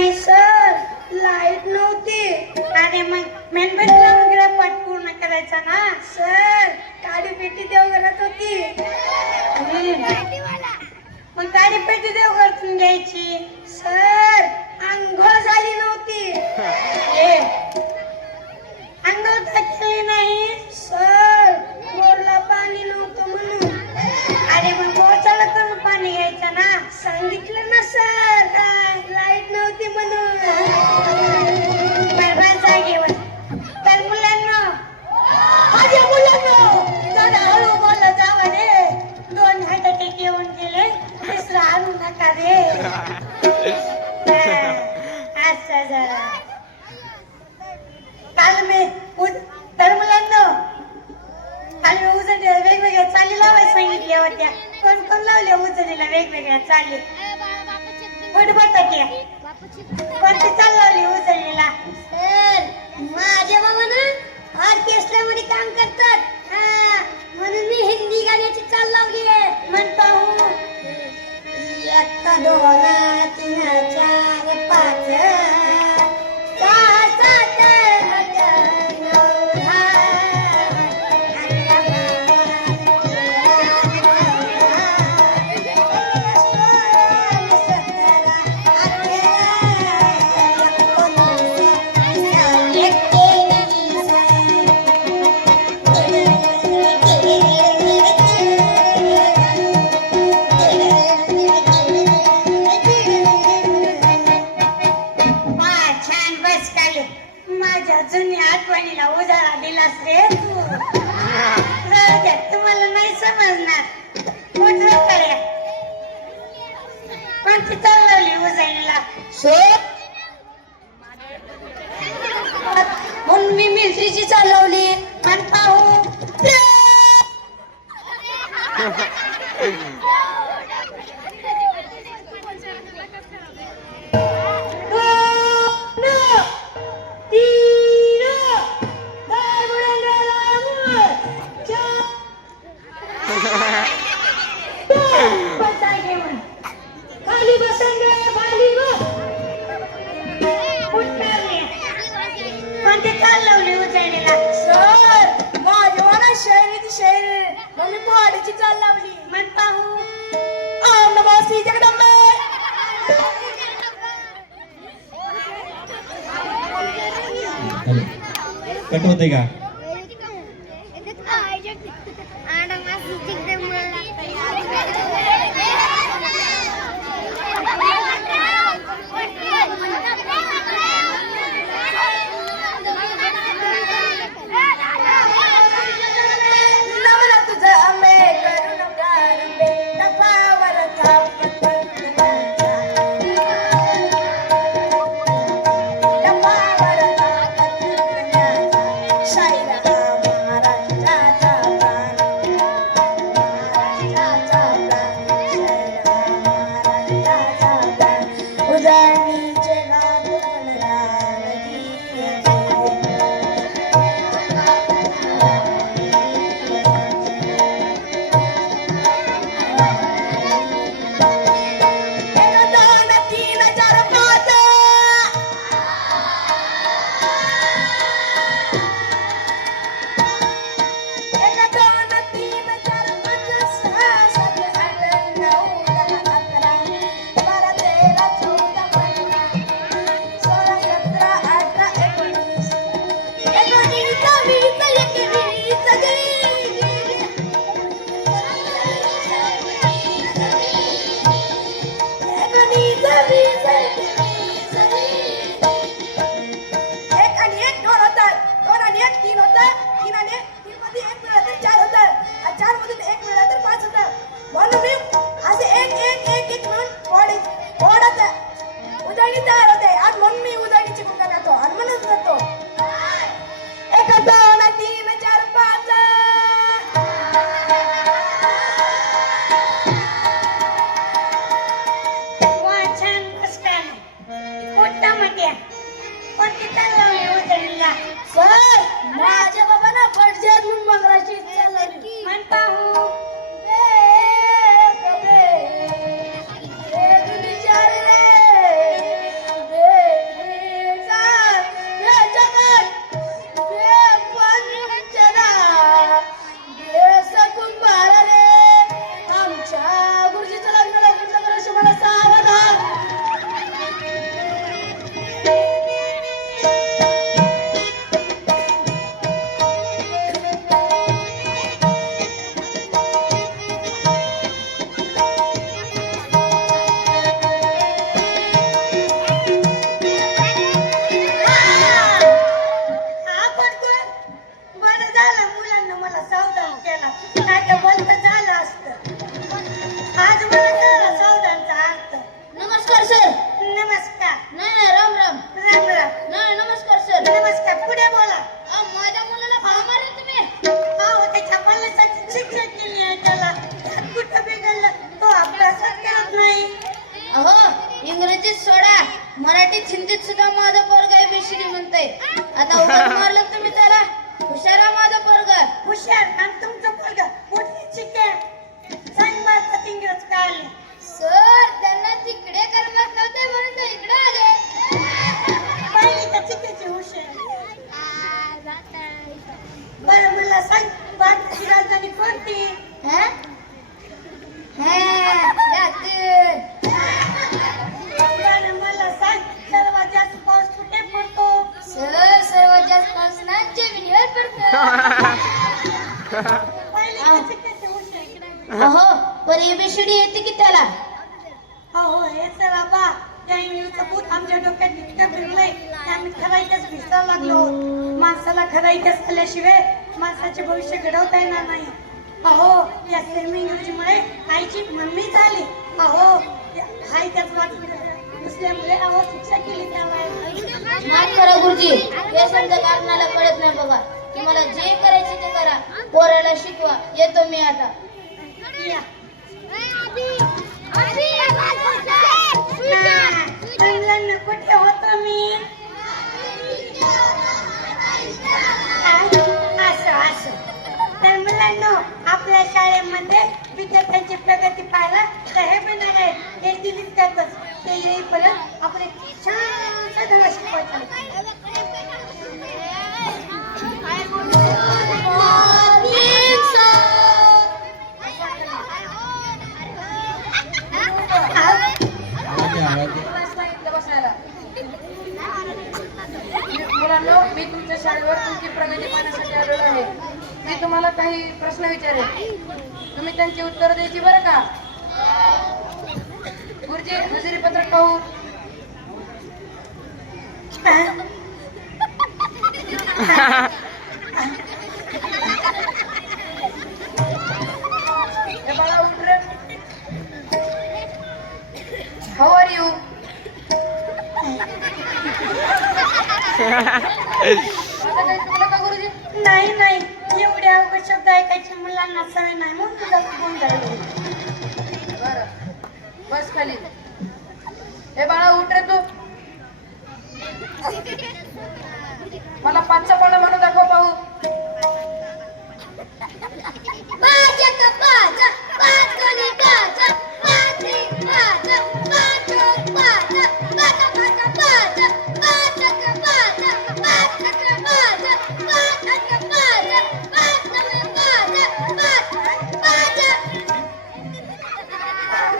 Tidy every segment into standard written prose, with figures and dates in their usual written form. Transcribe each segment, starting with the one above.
नाही sir light नव्हती. अरे मग मेणबत्तीला वगैरे पाठ पूर्ण करायचा ना. सर काळी पेटी देवघरात होती. मग गाडी पेटी देवघरातून घ्यायची. सर अंघोळ झाली नव्हती. अंघोळ केली नाही. सर बोरला पाणी नव्हतं म्हणून. अरे मग बोचाला करून पाणी घ्यायचं ना. सांगितलं ना सर काय लाईट नव्हती म्हणून. बरं जागेवर. तर मुलांना माझ्या मुलांनो जरा हळू बोललं जावं रे. 2 हार्ट अटॅक येऊन गेले. तिसरा आणू नका रे. असं जरा काल मी तर मुलांना काल मी उजनीला वेगवेगळ्या चाली लावायला सांगितल्या होत्या. कोण कोण लावल्या उजनीला वेगवेगळ्या चाली. कुठं बटाट्या कोणती चाल लावली उजनीला. सर माझ्या बाबानं ऑर्केस्ट्रा मध्ये काम करतात. म्हणून मी हिंदी गाण्याची चाल लावली आहे. म्हणतो हूँ 1 2 3 4 5 6 7 8 9 छान बस काले. माझ्या जुन्या आठवणीला उजाळा दिलास रे तू. राहू द्या, तुम्हाला नाही समजणार. कुठं कळ्या कोणती चाल लावली उजळीला. सर म्हणून मी मिलिटरीची चाल लावली. पण पाहू खाली बसन रे खाली बस. कोणती चाल लावली उजळीला. सर माझ्या शहरीची शहर म्हणून पहाडीची चाल लावली. मन पाहू ओम नमो श्री जगदंबे. हॅलो कट होते का. नवरा तुझा मे करून गारबे तपावर थांब तपावर शायरा महाराष्ट्राचा उजळणीचे गाणं रागीये. मराठीत हिंदीत सुद्धा माझा पोरगा ABCD म्हणतोय. आता उगाच मारलं तुम्ही त्याला. हुशार आहे माझा पोरगा. हुशार आणि तुमचं पोरगा कुठली शिके सांग भारतात इंग्रज का आले सर त्यांना तिकडे करमत नव्हते म्हणून ते इकडे आले. पहिली तर चिकेची हुशार बरं मला सांग भारताची राजधानी कोणती बरं मला सांग सर्वात जास्त पाऊस कुठे पडतो सर सर्वात जास्त पाऊस ना जमिनीवर पडतो. पहिली तर चिकेची हुशार अहो पण ABCD येते की त्याला. हो हे सर बाबा त्या इंग्लिशचं भूत आमच्या डोक्यात इतकं फिरलंय की आम्ही खरा इतिहास विसरायला लागलो. माणसाला खरा इतिहास आल्याशिवाय माणसाचे भविष्य घडवता येणार नाही. अहो या सेमी इंग्रजीमुळे आईची मम्मी झाली. अहो हा इतिहास वाचून नसल्यामुळे अहो शिक्षा केली त्याला. माफ करा गुरुजी हे समजा कारणाला कळत नाही बघा की मला जे करायचे ते करा. पोराला शिकवा. येतो मी आता. या मुलांना कुठे होतो मी असं तर मुलांना आपल्या शाळेमध्ये विद्यार्थ्यांची प्रगती पाहायला तर हे पण आहे हे दिलीप त्यातच ते येईपर्यंत आपण छान धडा शिकवायचा. मुलांनो मी तुमच्या शाळेवर तुमची प्रगती पाहण्यासाठी आलेलो आहे. मी तुम्हाला काही प्रश्न विचारेन. तुम्ही त्यांची उत्तर द्यायची बरं का. गुरुजी हजेरी पत्रक पाहू. हे बाळा उठ रे. How are you. आता काही चुकलं का गुरुजी. नाही नाही एवढे अवघड शब्द ऐकायचे मुलांना सवय नाही म्हणून तुझा फोन झाला. बरं बस खाली. हे बाळा उठ रे तू. मला 5चा पाना म्हणून दाखव पाहू.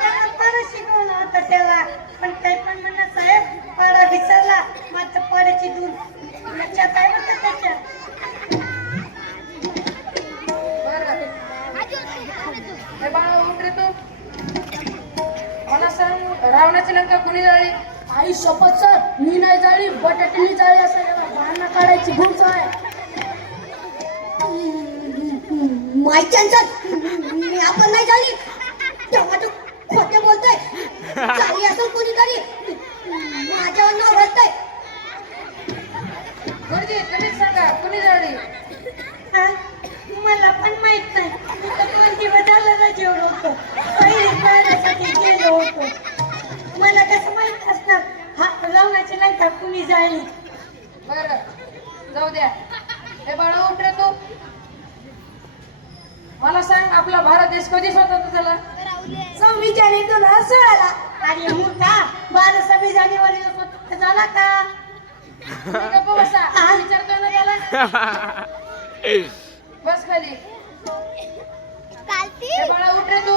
त्याला पाडा शिकवला होता त्याला पण काही पण म्हणा साहेब पाडा विसरला मात्र पाड्याची दूध लक्षात आहे बघा त्याच्या. बरं हे बाळा उठ रे तू. मला सांग रावणाची लंका कुणी जाळली. आई शपथ सर मी नाही जाळी बटाट्यानी जाळी असं भांडणं काढायची गुण आहे. मी आपण नाही झाली तेव्हा तू खोटे बोलतोय. झाली असं कोणीतरी माझ्यावर नाव घालतंय. गुरुजी तुम्हीच सांगा कुणी जाळली. हा? मला पण माहित नाही मी तर 2 दिवस झालं जेवढं होतं पहिली पाहण्यासाठी गेलो होतो. मला कसं माहित असणार हा रावणाची लंका कुणी जाळली. बरं जाऊ द्या. हे बाळा उठ रे तू. मला सांग आपला भारत देश कधी स्वतंत्र झाला. 26 जानेवारी 2016 अरे मूर्खा 26 जानेवारीला स्वतंत्र झाला का. गप्प बसा. विचारतोय ना त्याला. बस खाली. हे बाळा उठ रे तू.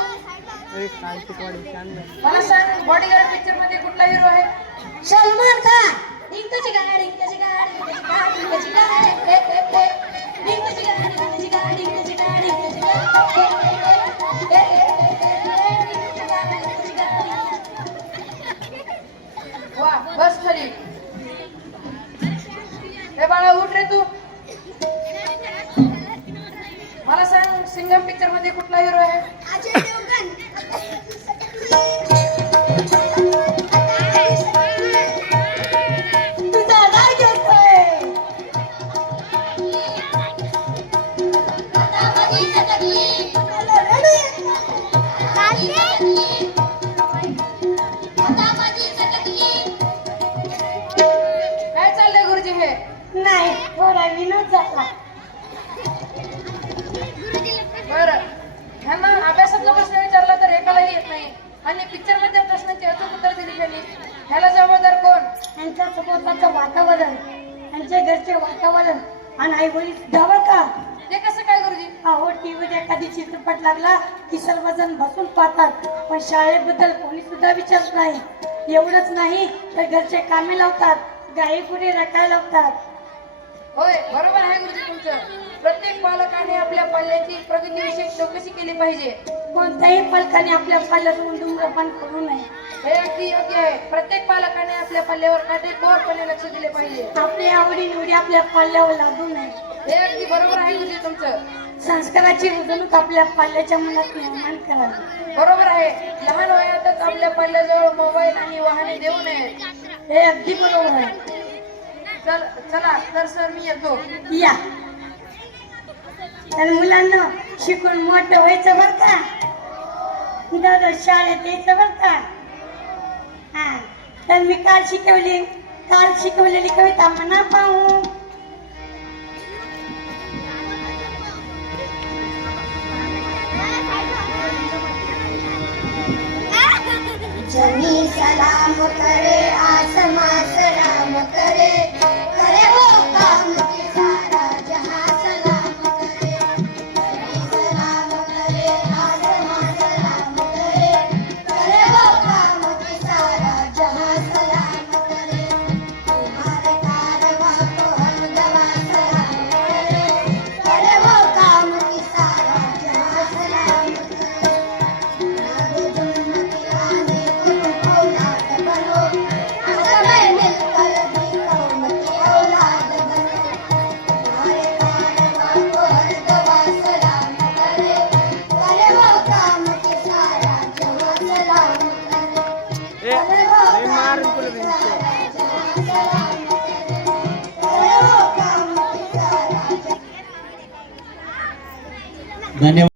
मला सांग बॉडीगार्ड पिक्चर मध्ये कुठला हिरो आहे. सलमान खान. डिंकाची गाडी डिंकाची गाडी डिंकाची गाडी डिंकाची गाडी डिंकाची गाडी डिंकाची गाडी वा बस खाली. हे बाळा उठ रे तू. मला सांग सिंघम पिक्चर मध्ये कुठला हिरो आहे. अजय देवगण. तुझा राग येतोय. मला रडू येतं. नाही, थोडा विनोद झाला. बरं, ह्यांना अभ्यासातला प्रश्न विचारला तर एकालाही येत नाही आणि पिक्चर मध्ये प्रश्नाची अचूक उत्तर दिली त्यांनी. ह्याला जबाबदार कोण? यांच्या सभोवताचं वातावरण, यांच्या घरचे वातावरण आणि आई वडील सुद्धा बरं का. ते कसं काय गुरुजी? अहो टीव्हीत एखादी चित्रपट लागला की सर्वजण बसून पाहतात, पण शाळेबद्दल कोणी सुद्धा विचारत नाही. एवढंच नाही तर घरचे कामे लावतात, गाई पुढे राखायला लावतात. होय, बरोबर आहे गुरुजी तुमचं. प्रत्येक पालकाने आपल्या पाल्याची प्रगतीविषयी चौकशी केली पाहिजे. कोणत्याही पालकाने आपल्या पाल्यातून धूम्रपान करू नये. हे अगदी योग्य आहे. प्रत्येक पालकाने आपल्या पाल्यावर काटेकोरपणे लक्ष दिले पाहिजे. आपल्या आवडी निवडी आपल्या पाल्यावर लागू नये. हे अगदी बरोबर आहे गुरुजी तुमचं. संस्काराची रुजवणूक आपल्या पाल्याच्या मनात निर्माण करावी. बरोबर आहे. लहान वयातच आपल्या पाल्याजवळ मोबाईल आणि वाहने देऊ नयेत. हे अगदी बरोबर आहे. चला तर सर मी येतो. या. तर मुलांना शिकून मोठं व्हायचं बर का, दररोज शाळेत यायचं बर का. हा, तर मी काल शिकवलेली कविता म्हणा पाहू. जमी सलाम करे, आसमां सलाम करे, करे वो काम के सारा जहां सलाम करे. जमी सलाम करे, आसमां सलाम करे, करे वो काम के सारा जहां सलाम करे. तुम्हारे कारवां को हमदवा सलाम करे, करे वो काम के सारा जहां सलाम करे. नादे जुम्मती आने औलाद बनो, समय मिलकर भी कौम की औलाद बनो. तुम्हारे कारवां को हर दवा सलाम करे, करे वो काम के सारा जहां सलाम करे. करे वो काम के सारा जहां सलाम करे, करे वो काम के सारा धन्यवाद.